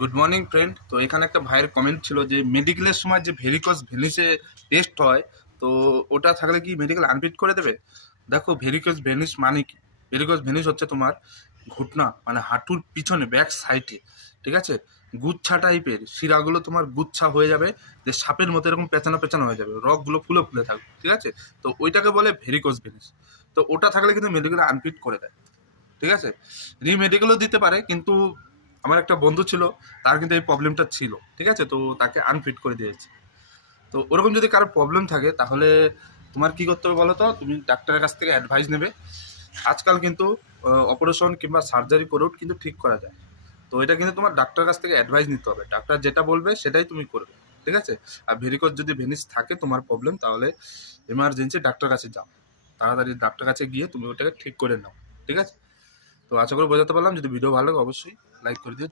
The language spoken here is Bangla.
Good morning friend. তো এখানে একটা ভাইয়ের কমেন্ট ছিল যে মেডিকেলের সময় যে ভেরিকোজ ভেনিসে টেস্ট হয়, তো ওটা থাকলে কি মেডিকেল আনফিট করে দেবে? দেখো, ভেরিকোজ ভেনিস মানে কি? ভেরিকোজ ভেনিস হচ্ছে তোমার ঘুটনা মানে হাঁটুর পিছনে ব্যাক সাইডে, ঠিক আছে, গুচ্ছা টাইপের শিরাগুলো তোমার গুচ্ছা হয়ে যাবে, যে সাপের মতো এরকম পেঁচানো পেঁচানো হয়ে যাবে, রগগুলো ফুলে ফুলে থাকবে, ঠিক আছে। তো ওইটাকে বলে ভেরিকোজ ভেনিস। তো ওটা থাকলে কিন্তু মেডিকেল আনফিট করে দেয়, ঠিক আছে। রিমেডিকেলও দিতে পারে, কিন্তু আমার একটা বন্ধু ছিল, তার কিন্তু এই প্রবলেমটা ছিল, ঠিক আছে, তো তাকে আনফিট করে দিয়েছে। তো ওরকম যদি কারো প্রবলেম থাকে তাহলে তোমার কি করতে হবে বলো তো? তুমি ডাক্তারের কাছ থেকে অ্যাডভাইস নেবে। আজকাল কিন্তু অপারেশন কিংবা সার্জারি করেও কিন্তু ঠিক করা যায়। তো এটা কিন্তু তোমার ডাক্তারের কাছ থেকে অ্যাডভাইস নিতে হবে, ডাক্তার যেটা বলবে সেটাই তুমি করবে, ঠিক আছে। আর ভেরিকোজ যদি ভেনিস থাকে তোমার প্রবলেম, তাহলে এমার্জেন্সি ডাক্তার কাছে যাও, তাড়াতাড়ি ডাক্তার কাছে গিয়ে তুমি ওটাকে ঠিক করে নাও, ঠিক আছে। তো আশা করি বোঝাতে পারলাম। যদি ভিডিও ভালো লাগে অবশ্যই লাইক করে দিও।